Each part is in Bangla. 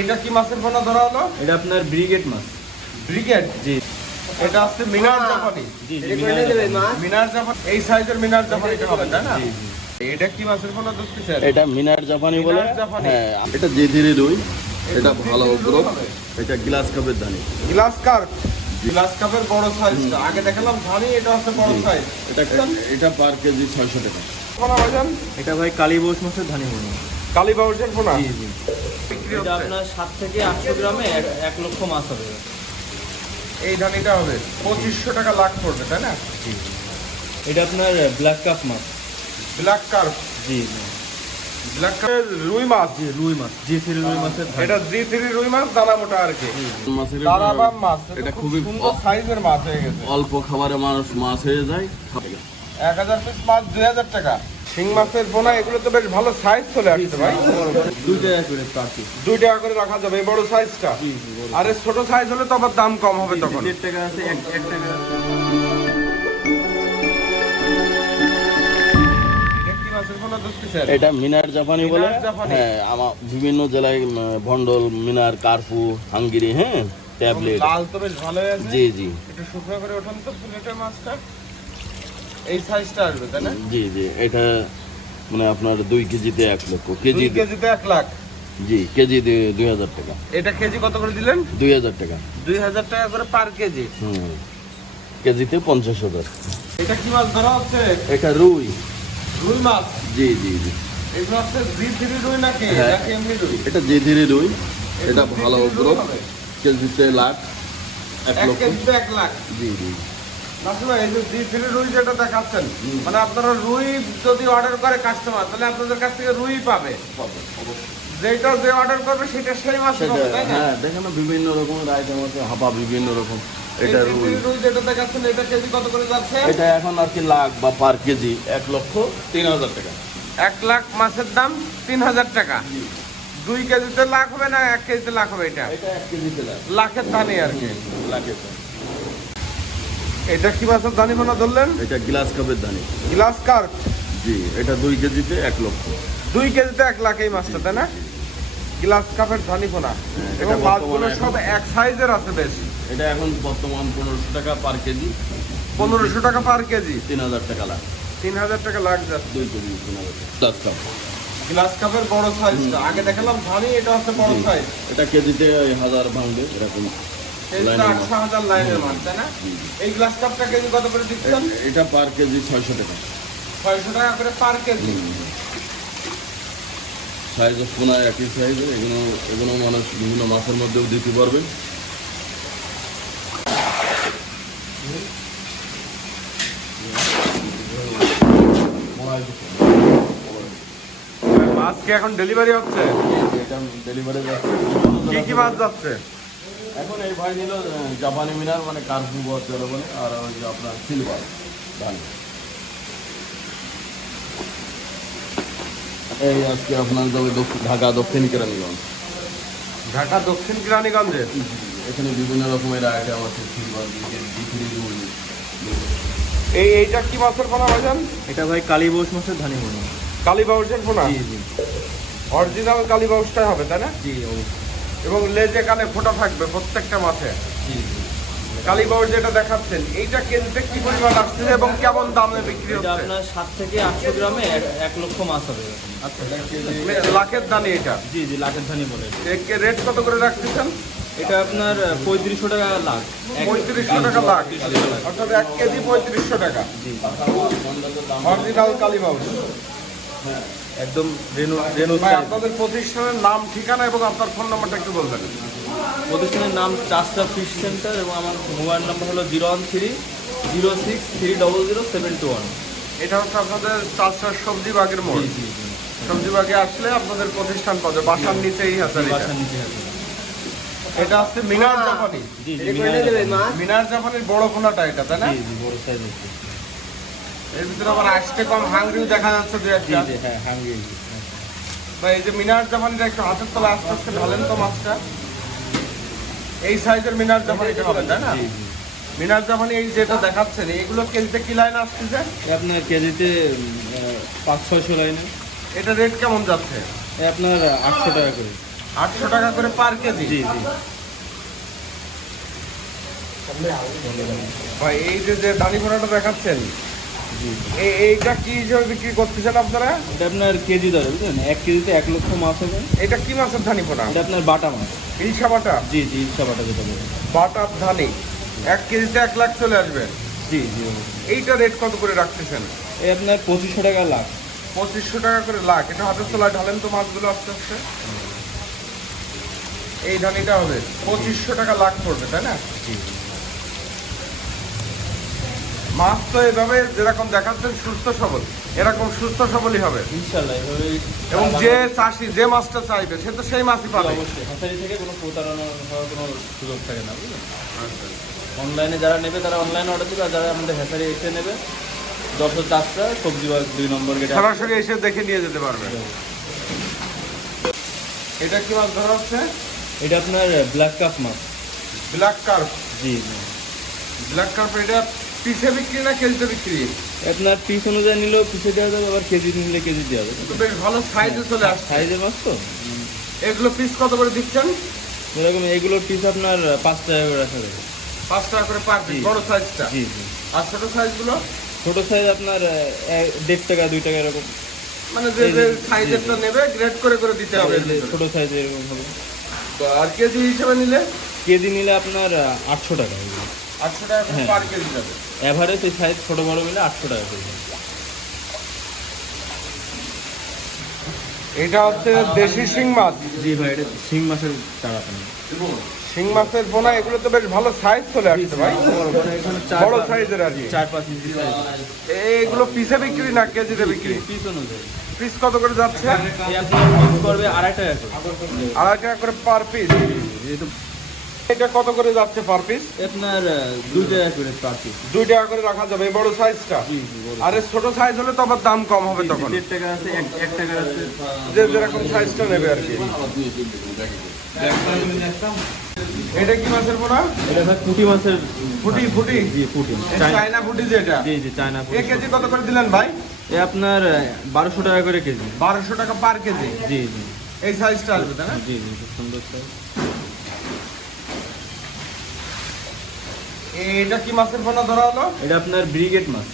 এটা কি মাছের পোনা ধরা হলো? এটা আপনার ব্রিগেড মাছ। ব্রিগেড? জি। এটা হচ্ছে মিনার জাপানি। জি জি, মিনার জাপানি। এই সাইজের মিনার জাপানি হবে তাই না? জি জি। এটা কি মাছের পোনা দোস্ত স্যার? এটা মিনার জাপানি বলে। মিনার জাপানি। হ্যাঁ, এটা জেধিরি রুই। এটা ভালো জেধিরি রুই গ্রোথ। হবে। এটা গ্লাস কাপের দানি। Glass cup. গ্লাস কাপের বড় সাইজটা। আগে দেখালাম ধানি, এটা হচ্ছে বড় সাইজ। এটা পার কেজি 600 টাকা। পোনা ভাইজান? এটা ভাই কালীবোস মাছের ধানি পোনা। কালী বাউসের পোনা? জি জি। বিক্রি এটা হচ্ছে। আপনার 7 থেকে 800 গ্রামে 1 লক্ষ মাছ হবে। এই ধানিটা হবে 2500 টাকা লাখ পড়বে তাই না? জি। এটা আপনার ব্ল্যাক কাপ মাছ। Black carp. জি জি। ব্ল্যাক কার্প রুই মাছ। জি রুই মাছ, জি3 রুই মাছের ধানি। এটা জি3 রুই মাছ, দানা মোটা আর কি। মাছের দানাবাম মাছ। এটা খুব খুবই সুন্দর সাইজের মাছ হয়ে গেছে। অল্প খাবারে মানুষ মাছ হয়ে যায়। 1000 পিস মাছ 2000 টাকা। শিং মাছের পোনা এগুলো তো বেশ ভালো সাইজ চলে আসছে ভাই। 2 টাকা করে পার পিস। 2 টাকা করে রাখা যাবে এই বড় সাইজটা। জি জি বড়। আর এই ছোট সাইজ হলে তো আবার দাম কম হবে তখন। 1.5 টাকা আছে, 1 টাকা আছে। এটা কি মাছের পোনা দোস্ত স্যার? এটা মিনার জাপানি বলে। মিনার জাপানি। হ্যাঁ, আমার বিভিন্ন জেলায় ভন্ডল, মিনার, কার্পু, হাঙ্গিরি, হ্যাঁ, ট্যাবলেট। লাল তো বেশ ভালোই আছে। জি জি একটু শুকনো করে ওঠান তো প্লেটের মাছটা। এই সাইজটা আসবে তাই না? জি জি। এটা মানে আপনার 2 কেজিতে 1 লক্ষ। 2 কেজি কেজিতে 1 লাখ। জি, কেজি 2000 টাকা। এটা কেজি কত করে দিলেন? 2000 টাকা। 2000 টাকা করে পার কেজি। কেজিতে 50,000। এটা কি মাছ ধরা হচ্ছে? এটা রুই। রুই মাছ। জি জি জি। এগুলো হচ্ছে জি3 রুই নাকি? হ্যাঁ। নাকি এমনি রুই? এটা জেধিরি রুই। এটা এগুলো ভালো জি3 রুই গ্রোথ। হবে। কেজিতে লাখ 1 এক লক্ষ। কেজিতে 1 লাখ। জি জি। আসলে এই যে জি3 রুই যেটা দেখাচ্ছেন, মানে আপনারা রুই যদি অর্ডার করে কাস্টমার, তাহলে আপনাদের কাছ থেকে রুই পাবে। যেটা যে অর্ডার করবে সেটা সেই মাছ সেটা হবে তাই না? হ্যাঁ, দেখেন না বিভিন্ন রকমের আইটেম আছে, হাপা বিভিন্ন রকম। এই এটা জি3 রুই। রুই যেটা দেখাচ্ছেন এটা কেজি কত করে যাচ্ছে? এটা এখন আর কি লাখ বা পার কেজি 1,03,000 টাকা। 1 লাখ মাছের দাম 3000 টাকা। 2 কেজিতে লাখ হবে না 1 কেজিতে লাখ হবে? এটা এটা 1 কেজিতে লাখ। লাখের দানি আর কি। লাখে। এটা কি মাছের দানি মনে ধরলেন? এটা গ্লাস কাপের দানি। Glass carp. জি, এটা 2 কেজিতে 1 লক্ষ। 2 কেজিতে 1 লাখ এই মাছটা তাই না? গ্লাস কাপের ধানি পোনা। এবং এটা মাছগুলো বর্তমানে সব এক সাইজের আছে বেশ। এটা এখন বর্তমান 1500 টাকা পার কেজি। 1500 টাকা পার কেজি। 3000 টাকা লাখ। 3000 টাকা লাখ যাচ্ছে। 2 কেজি 3000 টাকা। Glass cup. গ্লাস কাপের বড় সাইজটা। আগে দেখালাম ধানি, এটা হচ্ছে বড় সাইজ। এটা কেজিতে 1000 ভাঙবে এরকম। এটা লাইনের মাছ। 8,000 লাইনের মাছ তাই না? এই গ্লাস কাপটা কেজি কত করে দিচ্ছেন? এটা পার কেজি 600 টাকা। 600 টাকা করে পার কেজি। সাইজ পোনা একই সাইজের। এগুলো মানুষ বিভিন্ন মাছের মধ্যেও দিতে পারবেন। মাছ কি এখন ডেলিভারি হচ্ছে? এটা ডেলিভারি যাচ্ছে। কি কি মাছ যাচ্ছে? এখন এই ভাই নিল জাপানি মিনার, মানে কার্পু বলে বলে, আর ওই যে আপনার সিলভার ধান। এই আজকে আপনার যাবে ঢাকা দক্ষিণ কেরানীগঞ্জ। ঢাকা দক্ষিণ কেরানীগঞ্জে। এখানে বিভিন্ন রকমের আইটেম আছে, সিলভার, জি3 রুই। এইটা কি মাছের পোনা ভাইজান? এটা ভাই কালীবোস মাছের ধানি পোনা। কালী বাউসের পোনা? জি জি। অরিজিনাল কালী বাউসটাই হবে তাই না? জি অবশ্যই। এবং লেজে কানে ফোঁটা থাকবে প্রত্যেকটা মাছে। জি জি। কালী বাউস যেটা দেখাচ্ছেন, এইটা কেজিতে কি পরিমাণ আসছে এবং কেমন দামে বিক্রি এটা হচ্ছে? আপনার 7 থেকে 800 গ্রামে 1 লক্ষ মাছ হবে। আচ্ছা, লাখের দানি এটা। জি জি, লাখের ধানি বলে। রেট কত করে রাখতেছেন? এটা আপনার 3500 টাকা লাখ। 3500 টাকা লাখ। অর্থাৎ 1 কেজি 3500 টাকা। জি অরিজিনাল কালী বাউস। একদম রেনু রেনু ভাই, size। আপনাদের প্রতিষ্ঠানের নাম, ঠিকানা এবং আপনার ফোন নাম্বারটা একটু বলবেন। প্রতিষ্ঠানের নাম চাষটা ফিশ সেন্টার এবং আমার মোবাইল নাম্বার হলো 01306300721। এটা হচ্ছে আপনাদের চাষার সবজি বাগের মোড়। জি জি জি। সবজি বাগে আসলে আপনাদের প্রতিষ্ঠান পাবে, বাসার নিচেই আছে এটা। বাসা নিচে আছে। এটা হচ্ছে মিনার জাপানি। জি জি, মিনার। মিনার জাপানির বড় পোনাটা এটা তাই না? জি জি, বড় সাইজ আছে। এর ভিতরে আবার আসতে কম হাঙ্গরিও দেখা যাচ্ছে যে জি একটা। জি, হ্যাঁ হাঙ্গি। বা এই যে মিনার জাপানিটা একটু হাতের তলা আস্তে আস্তে ঢালেন তো মাছটা। এই সাইজের মিনার জাপানিটা হবে তাই না? জি জি। মিনার জাপানি এই যেটা দেখাচ্ছেন, এগুলো কেজিতে কি লাইন আসতেছে? আপনার কেজিতে 500-600 লাইনে। এটা রেট কেমন যাচ্ছে? আপনার 800 টাকা করে। 800 টাকা করে পার কেজি। জি জি। ভাই এই যে যে দানি ভরাটা দেখাচ্ছেন, এইটা কি হিসেবে বিক্রি করতেছেন আপনারা? এটা আপনার কেজি দরে বুঝলেন, 1 কেজিতে 1 লক্ষ মাছ হবে। এটা কি মাছের ধানি পোনা? এটা আপনার বাটা মাছ। ইলশা বাটা? জি জি, ইলশা বাটা যেটা বলে। বাটার ধানি 1 কেজিতে 1 লাখ চলে আসবে। জি জি। এইটা রেট কত করে রাখতেছেন? এই আপনার 2500 টাকা লাখ। 2500 টাকা করে লাখ। এটা হাতের তলায় ঢালেন তো মাছগুলো আস্তে আস্তে। এই ধানিটা হবে 2500 টাকা লাখ পড়বে, তাই না? জি। মাছ তো এভাবে যেরকম দেখাচ্ছেন সুস্থ সবল, এরকম সুস্থ সবলই হবে ইনশাআল্লাহ এভাবে। এবং যে চাষি যে মাছটা চাইবে সে তো সেই মাছই পাবে। অবশ্যই হ্যাচারি থেকে কোনো প্রতারণা হওয়ার কোনো সুযোগ থাকে না বুঝলেন। অনলাইনে যারা নেবে তারা অনলাইনে অর্ডার দেবে, আর যারা আমাদের হ্যাচারি এসে নেবে 10-4টা সবজি বাগ 2 নম্বর গেটে সরাসরি এসে দেখে নিয়ে যেতে পারবে। এটা কি মাছ ধরা হচ্ছে? এটা আপনার ব্ল্যাক কাপ মাছ। Black carp. জি জি। ব্ল্যাক কার্প এটা পিসে বিক্রি না কেজিতে বিক্রি? আপনার পিস অনুযায়ী নিলেও পিসে দেওয়া যাবে, আবার কেজি নিলে কেজি দেওয়া যাবে। তো বেশ ভালো সাইজে চলে আসছে। সাইজের মাছ তো। এগুলো পিস কত করে দিচ্ছেন? এরকম এগুলোর পিস আপনার 5 টাকা করে রাখা যাবে। 5 টাকা করে পার পিস, জি। বড় সাইজটা। জি জি। আর ছোট সাইজগুলো? ছোট সাইজ আপনার 1.5 টাকা 2 টাকা এরকম। মানে যে যে সাইজেরটা নেবে গ্রেড করে করে দিতে হবে। ছোট সাইজ এরকম হবে। আর কেজি হিসেবে নিলে? কেজি নিলে আপনার 800 টাকা এগুলো। 800 টাকা করে হ্যাঁ। পার কেজি যাবে। এভারেজ এই সাইজ ছোট বড় মিলে 800 টাকা করে যাবে। এটা হচ্ছে দেশি শিং মাছ। জি ভাই, এটা শিং মাছের চারা পানি। শিং মাছের পোনা, এগুলো তো বেশ ভালো সাইজ চলে আসছে ভাই, বড় সাইজের আর কি। 4-5 ইঞ্চি সাইজ। এইগুলো পিসে বিক্রি না কেজিতে বিক্রি? পিস অনুযায়ী পিস কত করে যাচ্ছে? এই আপনার পিস করবে 2.5 টাকা করে। 2.5 টাকা করে পার পিস। যেহেতু এটা কত করে যাচ্ছে পার পিস? আপনার 2 টাকা করে পার পিস। 2 টাকা করে রাখা যাবে এই বড় সাইজটা। জি জি, বড়। আর এই ছোট সাইজ হলে তো আবার দাম কম হবে তখন। 1.5 টাকা আছে, 1 টাকা আছে। যে যেরকম সাইজটা নেবে আর কি। এটা কি মাছের পোনা? এটা ভাই পুঁটি মাছের। ফুটি ফুটি? জি পুঁটি। চায়না ফুটি যেটা। জি জি, চায়না এ পুঁটি। কেজি কত করে দিলেন ভাই? এ আপনার 1200 টাকা করে কেজি। 1200 টাকা পার কেজি। জি জি। এই সাইজটা আসবে, তাই না? জি জি, খুব সুন্দর সাইজ। এটা কি মাছের পোনা ধরা হলো? এটা আপনার ব্রিগেড মাছ।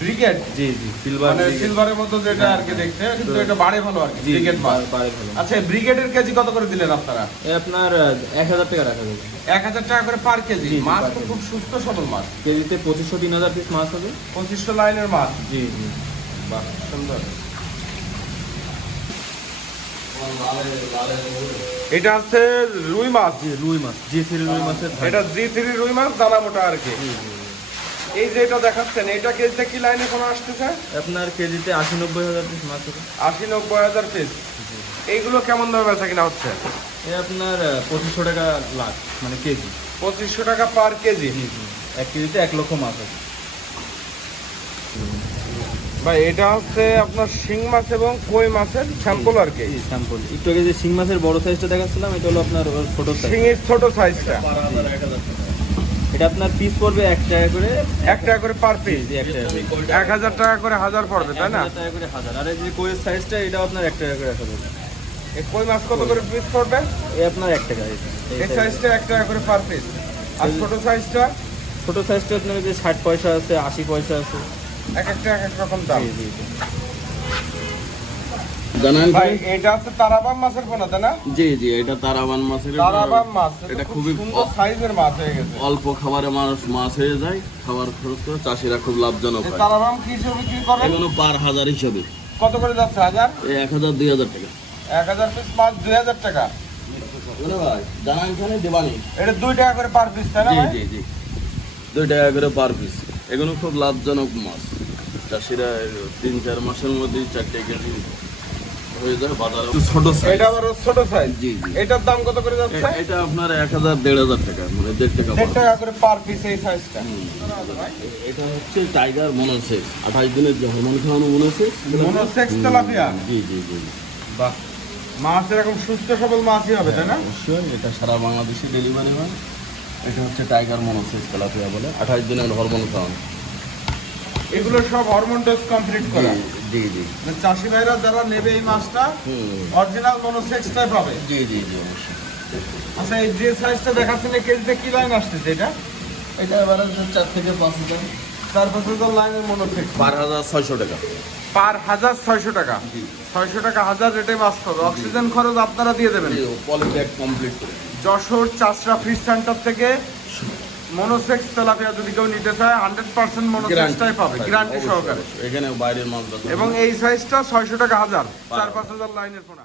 ব্রিগেড? জি জি, সিলভার মানে ব্রিগেড। সিলভারের মতো যেটা আর কি দেখতে, কিন্তু এটা বাড়ে ভালো আর কি। জি, ব্রিগেড মাছ। বাড়ে ভালো। আচ্ছা, ব্রিগেডের কেজি কত করে দিলেন আপনারা? এ আপনার 1000 টাকা রাখা যাবে। 1000 টাকা করে পার কেজি। জি, মাছ পার তো কেজি। খুব সুস্থ সবল মাছ। কেজিতে 2500-3000 পিস মাছ হবে। 2500 লাইনের মাছ। জি জি। বাহ, সুন্দর। এটা হচ্ছে রুই মাছ। জি, রুই মাছ। জি থ্রি রুই মাছের ধান। এটা G3 রুই মাছ, দানা মোটা আর কি। জি জি। এই যে এটা দেখাচ্ছেন, এটা কেজিতে কি লাইনে কোনো আসতেছে? আপনার কেজিতে 80-90 হাজার পিস মাছ হবে। 80-90 হাজার পিস। এইগুলো কেমন দামে বেচা কিনা হচ্ছে? এ আপনার 2500 টাকা লাখ, মানে কেজি। 2500 টাকা পার কেজি। জি জি। 1 কেজিতে 1 লক্ষ মাছ হবে। ভাই এটা হচ্ছে আপনার শিং মাছ এবং কই মাছের স্যাম্পল আর কি। জি, স্যাম্পল। একটু আগে যে শিং মাছের বড় সাইজটা দেখাচ্ছিলাম, এটা হলো আপনার ওর ছোট সাইজ। শিঙের ছোট সাইজটা। এটা আপনার পিস পড়বে 1 টাকা করে। 1 টাকা করে পার পিস। জি, 1 টাকা করে। 1000 টাকা করে হাজার পড়বে, তাই না? 1000 টাকা করে হাজার। আর এই যে কইয়ের সাইজটা, এটা আপনার 1 টাকা করে রাখা যাবে। এই কই মাছ কত করে পিস পড়বে? এই আপনার 1 টাকা। এই সাইজটা 1 টাকা করে পার পিস। আর ছোট সাইজটা? ছোট সাইজটা আপনার যে 60 পয়সা আছে, 80 পয়সা আছে। এক একটা এক এক রকম দাম। জি জি জি। জানান ভাই এটা হচ্ছে তারাবাম মাছের পোনা, তাই না? জি জি, এটা তারাবান মাছের। তারাবাম মাছ, এটা খুব খুবই সুন্দর সাইজের মাছ হয়ে গেছে। অল্প খাবারে মানুষ মাছ হয়ে যায়, খাবার খরচ করে চাষিরা খুব লাভজনক এই হয়। তারাবাম কি হিসেবে বিক্রি করেন? এগুলো পার হাজার হিসাবে কত করে যাচ্ছে হাজার? এই 1000-2000 টাকা। 1000 পিস মাছ 2000 টাকা। ভাই জানান খানে দেবানি। এটা 2 টাকা করে পার পিস, তাই না জি ভাই? জি জি, 2 টাকা করে পার পিস। এগুলো খুব লাভজনক মাছ। চাষিরা 3-4 মাসের মধ্যে 4 কেজি হয়ে যায় বাজারে। ছোট এটা আবার ছোট সাইজ। জি জি। এটার দাম কত করে যাচ্ছে? এটা আপনার 1000-1500 টাকা, মানে 1.5 টাকা। 1.5 টাকা করে পার পিস এই সাইজটা। এটা হচ্ছে টাইগার মনোসেক্স, 28 দিনের যে হরমোন খাওয়ানো মনোসেক্স। Monosex tilapia. জি জি জি। বাহ, মাছ এরকম সুস্থ সবল মাছই হবে, তাই না? অবশ্যই এটা সারা বাংলাদেশে ডেলিভারি হয়। এটা হচ্ছে টাইগার মনোসেক্স তেলাপিয়া বলে, 28 দিনের হরমোন খাওয়ানো। এগুলো সব হরমোন ডোজ কমপ্লিট করা। জি জি মানে চাষি ভাইরা যারা নেবে এই মাছটা অরিজিনাল মনোসেক্সটাই পাবে। জি জি জি অবশ্যই। আচ্ছা, এই যে সাইজটা দেখাচ্ছেন এই কেজিতে কি লাইন আসতেছে এটা? এটা এবার 4 থেকে 5 হাজার। 4-5 লাইনের মনোসেক্স 1200 টাকা। পার হাজার 600 টাকা। জি 600 টাকা হাজার রেটে মাছ পাবে। অক্সিজেন খরচ আপনারা দিয়ে দেবেন। পলিব্যাগ কমপ্লিট করে। যশোর চাষরা ফিশ সেন্টার থেকে মনোসেক্স তেলাপিয়া যদি কেউ নিতে চায় 100% মনোসেক্সটাই পাবে, গ্যারান্টি সহকারে। এখানে বাইরের মাছ এবং এই সাইজটা 600 টাকা হাজার, 4-5 লাইনের পোনা।